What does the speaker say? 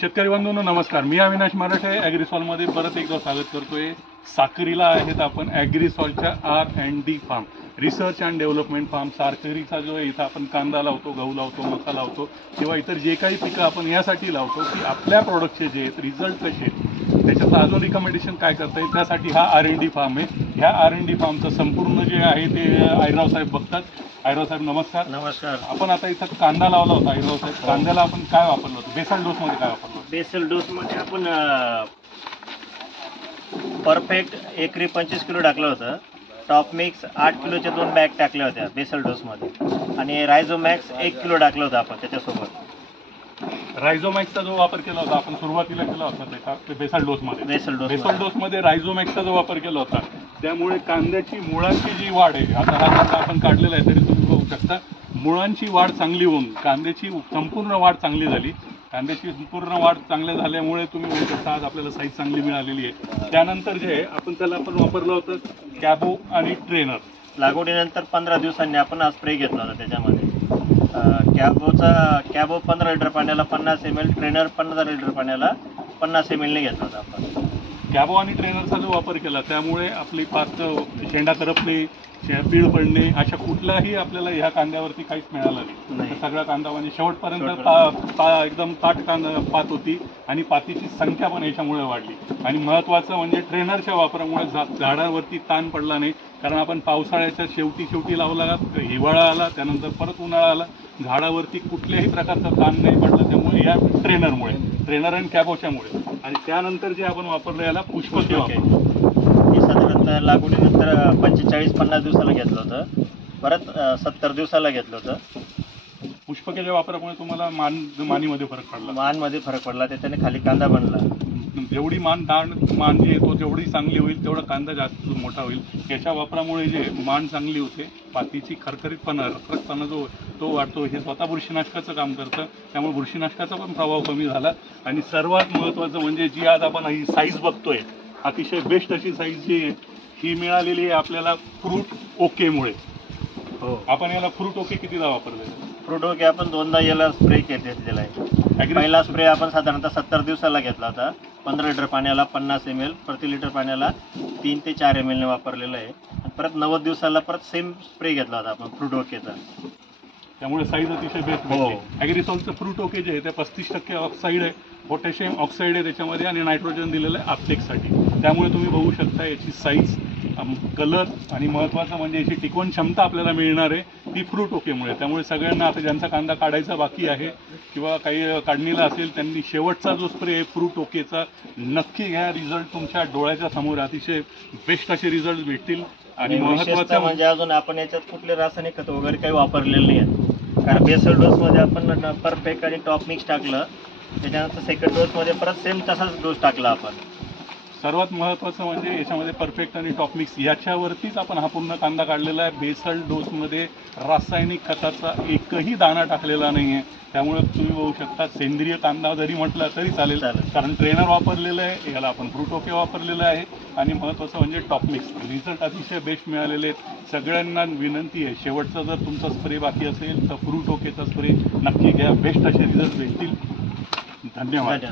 शेतकरी बंधूंनो नमस्कार. मी अविनाश मराठे ॲग्रिसॉलमध्ये परत एकदा स्वागत करतोय. साक्रीला आहेत आपण ॲग्रिसॉलच्या R&D farm, research and development farm. साक्रीचा जो आहे इथं आपण कांदा लावतो, गहू लावतो, मका लावतो किंवा इतर जे काही पिकं आपण यासाठी लावतो की आपल्या प्रॉडक्टचे जे आहेत रिझल्ट कसे आहेत त्याच्याचं अजून रिकमेंडेशन काय करता येईल त्यासाठी हा R&D फार्म आहे. ह्या R&D फार्मचं संपूर्ण जे आहे ते आयराव साहेब बघतात. आयराव साहेब नमस्कार. नमस्कार. आपण आता इथं कांदा लावला होता आयराव साहेब, कांद्याला आपण काय वापरलं होतं? बेसल डोसमध्ये काय वापरलं होतं? बेसल डोसमध्ये आपण परफेक्ट एकरी 25 किलो टाकलं होतं. टॉप मिक्स 8 किलोच्या 2 बॅग टाकल्या होत्या बेसल डोसमध्ये आणि रायझोमॅक्स 1 किलो टाकलं होतं आपण त्याच्यासोबत. रायझोमॅक्सचा जो वापर केला होता आपण सुरुवातीला केला होता ते बेसल डोसमध्ये. बेसल डोसमध्ये रायझोमॅक्सचा जो वापर केला होता त्यामुळे कांद्याची मुळांची जी वाढ आहे, आता हा कांदा आपण काढलेला आहे तरी तुम्ही बघू शकता मुळांची वाढ चांगली होऊन कांद्याची संपूर्ण वाढ चांगली झाली. कांद्याची संपूर्ण वाढ चांगल्या झाल्यामुळे तुम्ही बघू शकता आज आपल्याला साईज चांगली मिळालेली आहे. त्यानंतर जे आहे आपण त्याला वापरलं होतं कॅबो आणि ट्रेनर. लागवडीनंतर 15 दिवसांनी आपण हा स्प्रे घेतला होता. त्याच्यामध्ये कॅबो 15 लिटर पाण्याला 50 ml, ट्रेनर 15 लिटर पाण्याला 50 ml ने घेतला होता आपण. कॅबो आणि ट्रेनरचा जो वापर केला त्यामुळे आपली पात शेंडा करपणे, पीळ पडणे अशा कुठलाही आपल्याला ह्या कांद्यावरती काहीच मिळालं नाही. सगळा कांदा म्हणजे शेवटपर्यंत एकदम ताट कांदा पात होती आणि पातीची संख्या पण याच्यामुळे वाढली. आणि महत्त्वाचं म्हणजे ट्रेनरच्या वापरामुळे झाडावरती ताण पडला नाही, कारण आपण पावसाळ्याच्या शेवटी लावला, हिवाळा आला, त्यानंतर परत उन्हाळा आला, झाडावरती कुठल्याही प्रकारचा ताण नाही पडला. त्यामुळे या ट्रेनर आणि कॅबोच्यामुळे. आणि त्यानंतर जे आपण वापरलं याला पुष्पके हे साधारणतः लागवडीनंतर 45-50 दिवसाला घेतलं होतं, परत 70 दिवसाला घेतलं होतं. पुष्पकेच्या वापरामुळे तुम्हाला मानीमध्ये फरक पडला? मानमध्ये फरक पडला, त्याच्याने खाली कांदा बनला. जेवढी मान जी येतो जेवढी चांगली होईल तेवढा कांदा जास्त मोठा होईल. याच्या वापरामुळे जे मान चांगली होते, पातीची खरखरीतपणा, रखरखपणा जो तो वाढतो. हे स्वतः बुरशीनाशकाचं काम करतं, त्यामुळे बुरशीनाशकाचा पण प्रभाव कमी झाला. आणि सर्वात महत्त्वाचं म्हणजे जी आज आपण ही साईज बघतोय, अतिशय बेस्ट अशी साईज जी आहे ही मिळालेली आहे आपल्याला फ्रूट ओकेमुळे. हो, आपण याला फ्रूट ओके कितीदा वापरलेलं? फ्रूट ओके आपण 2दा याला स्प्रे केलेला आहे. पहिला स्प्रे आपण साधारणतः 70 दिवसाला घेतला होता. 15 लिटर पाण्याला 50 ml, प्रति लिटर पाण्याला 3 ते 4 ml ने वापरलेलं आहे. आणि परत 90 दिवसाला परत सेम स्प्रे घेतला होता आपण फ्रूट ओकेचा. त्यामुळे साईज अतिशय बेस्ट भेटली. ॲग्रिसॉलचं फ्रूट ओके जे आहे ते 35% ऑक्साईड आहे, पोटॅशियम ऑक्साईड आहे त्याच्यामध्ये, आणि नायट्रोजन दिलेलं आहे आपटेकसाठी. त्यामुळे तुम्ही बघू शकता याची साईज, कलर आणि महत्त्वाचं म्हणजे याची टिकवण क्षमता आपल्याला मिळणार आहे ती फ्रूट ओकेमुळे. त्यामुळे सगळ्यांना आता ज्यांचा कांदा काढायचा बाकी आहे किंवा काही काढणीला असेल त्यांनी शेवटचा जो स्प्रे आहे फ्रूट ओकेचा नक्की घ्या. रिझल्ट तुमच्या डोळ्याच्या समोर अतिशय बेस्ट असे रिझल्ट भेटतील. आणि महत्त्वाचं म्हणजे अजून आपण याच्यात कुठले रासायनिक खत वगैरे काही वापरलेले नाही आहेत, कारण बेसल डोसमध्ये आपण परफेक्ट आणि टॉप मिक्स टाकलं, त्याच्यानंतर सेकंड डोसमध्ये परत सेम तसाच डोस टाकला आपण. सर्वात महत्त्वाचं म्हणजे याच्यामध्ये परफेक्ट आणि टॉप मिक्स याच्यावरतीच आपण हा पूर्ण कांदा काढलेला आहे. बेसल डोसमध्ये रासायनिक खताचा एकही दाणा टाकलेला नाही आहे. त्यामुळे तुम्ही बघू शकता सेंद्रिय कांदा जरी म्हटला तरी चालेल, कारण ट्रेनर वापरलेलं आहे, याला आपण फ्रूट ओके वापरलेलं आहे. आणि महत्त्वाचं म्हणजे टॉप मिक्स. रिझल्ट अतिशय बेस्ट मिळालेले आहेत. सगळ्यांना विनंती आहे, शेवटचा जर तुमचा स्प्रे बाकी असेल तर फ्रूट ओकेचा स्प्रे नक्की घ्या. बेस्ट असे रिझल्ट भेटतील. धन्यवाद.